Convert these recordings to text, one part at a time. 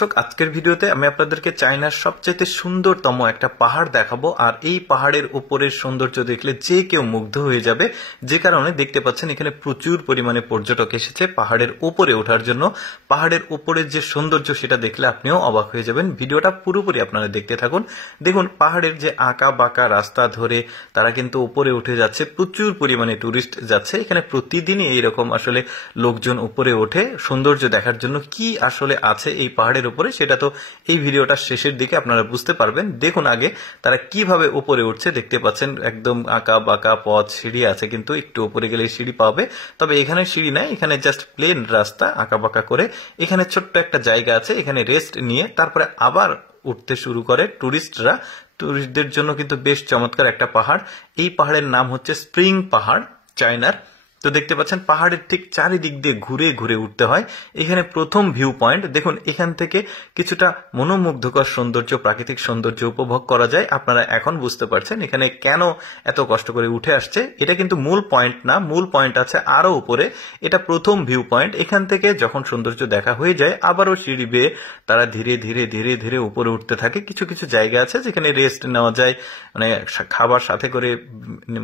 দর্শক আজকের ভিডিওতে আমি আপনাদেরকে চায়নার সবচেয়ে সুন্দরতম একটা পাহাড় দেখাবো। আর এই পাহাড়ের উপরের সৌন্দর্য দেখলে যে কেউ মুগ্ধ হয়ে যাবে। যে কারণে দেখতে পাচ্ছেন এখানে প্রচুর পরিমাণে পর্যটক এসেছে পাহাড়ের উপরে ওঠার জন্য। পাহাড়ের উপরের যে সৌন্দর্য সেটা দেখলে আপনিও অবাক হয়ে যাবেন। ভিডিওটা পুরোপুরি আপনারা দেখতে থাকুন। দেখুন পাহাড়ের যে আঁকা বাঁকা রাস্তা ধরে তারা কিন্তু উপরে উঠে যাচ্ছে, প্রচুর পরিমাণে টুরিস্ট যাচ্ছে। এখানে প্রতিদিনই এইরকম আসলে লোকজন উপরে ওঠে সৌন্দর্য দেখার জন্য। কি আসলে আছে এই পাহাড়ের উপরে সেটা তো এই ভিডিওটা শেষের দিকে আপনারা বুঝতে পারবেন। দেখুন আগে তারা কিভাবে উপরে উঠছে। দেখতে পাচ্ছেন একদম আঁকা বাঁকা পথ, সিঁড়ি আছে কিন্তু একটু উপরে গেলে সিঁড়ি পাবে, তবে এখানে সিঁড়ি নাই, এখানে জাস্ট প্লেন রাস্তা আঁকা বাঁকা করে। এখানে ছোট্ট একটা জায়গা আছে, এখানে রেস্ট নিয়ে তারপরে আবার উঠতে শুরু করে টুরিস্টরা। টুরিস্টদের জন্য কিন্তু বেশ চমৎকার একটা পাহাড়। এই পাহাড়ের নাম হচ্ছে স্প্রিং পাহাড় চায়নার। তো দেখতে পাচ্ছেন পাহাড়ের ঠিক চারিদিক দিয়ে ঘুরে ঘুরে উঠতে হয়। এখানে প্রথম ভিউ পয়েন্ট দেখুন, এখান থেকে কিছুটা মনোমুগ্ধকর সৌন্দর্য, প্রাকৃতিক সৌন্দর্য উপভোগ করা যায়। আপনারা এখন বুঝতে পারছেন এখানে কেন এত কষ্ট করে উঠে আসছে। এটা কিন্তু মূল পয়েন্ট না, মূল পয়েন্ট আছে আরো উপরে। এটা প্রথম ভিউ পয়েন্ট। এখান থেকে যখন সৌন্দর্য দেখা হয়ে যায় আবারও সিঁড়ি বেয়ে তারা ধীরে ধীরে ধীরে ধীরে উপরে উঠতে থাকে। কিছু কিছু জায়গা আছে যেখানে রেস্ট নেওয়া যায়, মানে খাবার সাথে করে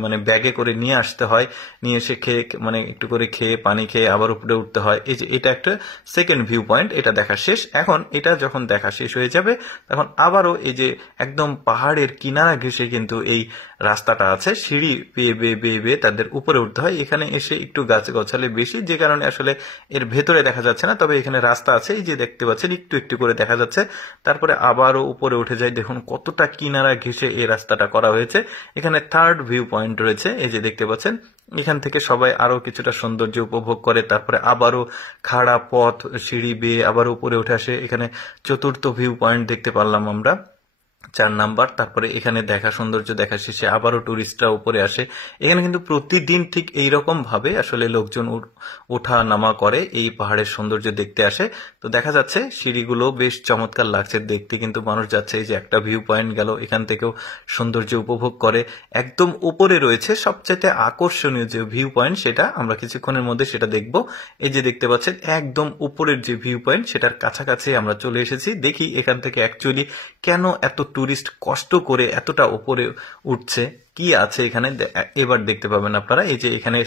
মানে ব্যাগে করে নিয়ে আসতে হয়, নিয়ে এসে খেয়ে মানে একটু করে খেয়ে পানি খেয়ে আবার উপরে উঠতে হয়। এই যে এটা একটা সেকেন্ড ভিউ পয়েন্ট, এটা দেখা শেষ। এখন এটা যখন দেখা শেষ হয়ে যাবে তখন আবারও এই যে একদম পাহাড়ের কিনারা ঘেঁষে কিন্তু এই রাস্তাটা আছে, সিঁড়ি বেয়ে বেয়ে বেয়ে বেয়ে তাদের উপরে উঠতে হয়। এখানে এসে একটু গাছ গছালে বেশি, যে কারণে আসলে এর ভেতরে দেখা যাচ্ছে না, তবে এখানে রাস্তা আছে, এই যে দেখতে পাচ্ছেন একটু একটু করে দেখা যাচ্ছে। তারপরে আবারও উপরে উঠে যায়। দেখুন কতটা কিনারা ঘেঁষে এই রাস্তাটা করা হয়েছে। এখানে থার্ড ভিউ পয়েন্ট রয়েছে, এই যে দেখতে পাচ্ছেন। এখান থেকে সবাই আরো কিছুটা সৌন্দর্য উপভোগ করে, তারপরে আবারও খাড়া পথ সিঁড়ি বেয়ে আবার উপরে উঠে আসে। এখানে চতুর্থ ভিউ পয়েন্ট দেখতে পারলাম আমরা, 4 নাম্বার। তারপরে এখানে দেখা সৌন্দর্য দেখা শেষে আবারও টুরিস্টরা উপরে আসে। এখানে কিন্তু প্রতিদিন ঠিক এইরকম ভাবে আসলে লোকজন ওঠা নামা করে, এই পাহাড়ের সৌন্দর্য দেখতে আসে। তো দেখা যাচ্ছে সিঁড়িগুলো বেশ চমৎকার লাগছে দেখতে, কিন্তু মানুষ যাচ্ছে। এই যে একটা ভিউ পয়েন্ট গেল, এখান থেকেও সৌন্দর্য উপভোগ করে। একদম উপরে রয়েছে সবচেয়ে আকর্ষণীয় যে ভিউ পয়েন্ট, সেটা আমরা কিছুক্ষণের মধ্যে সেটা দেখব। এই যে দেখতে পাচ্ছেন একদম উপরের যে ভিউ পয়েন্ট সেটার কাছাকাছি আমরা চলে এসেছি। দেখি এখান থেকে অ্যাকচুয়ালি কেন এত টুরিস্ট কষ্ট করে এতটা উপরে উঠছে, কি আছে এখানে এবার দেখতে পাবেন আপনারা। এই যে এখানে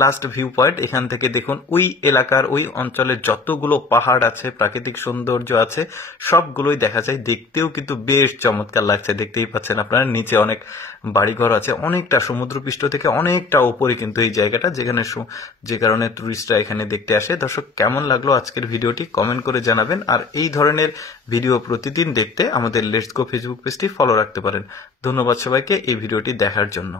লাস্ট ভিউ পয়েন্ট, এখান থেকে দেখুন ওই এলাকার ওই অঞ্চলের যতগুলো পাহাড় আছে, প্রাকৃতিক সৌন্দর্য আছে, সবগুলোই দেখা যায়। দেখতেও কিন্তু বেশ চমৎকার লাগছে। দেখতেই পাচ্ছেন আপনারা নিচে অনেক বাড়িঘর আছে, অনেকটা সমুদ্রপৃষ্ঠ থেকে অনেকটা উপরে কিন্তু এই জায়গাটা, যেখানে যে কারণে টুরিস্টরা এখানে দেখতে আসে। দর্শক কেমন লাগলো আজকের ভিডিওটি কমেন্ট করে জানাবেন। আর এই ধরনের ভিডিও প্রতিদিন দেখতে আমাদের লেটস গো ফেসবুক পেজটি ফলো রাখতে পারেন। ধন্যবাদ সবাইকে এই ভিডিওটি দেখার জন্য।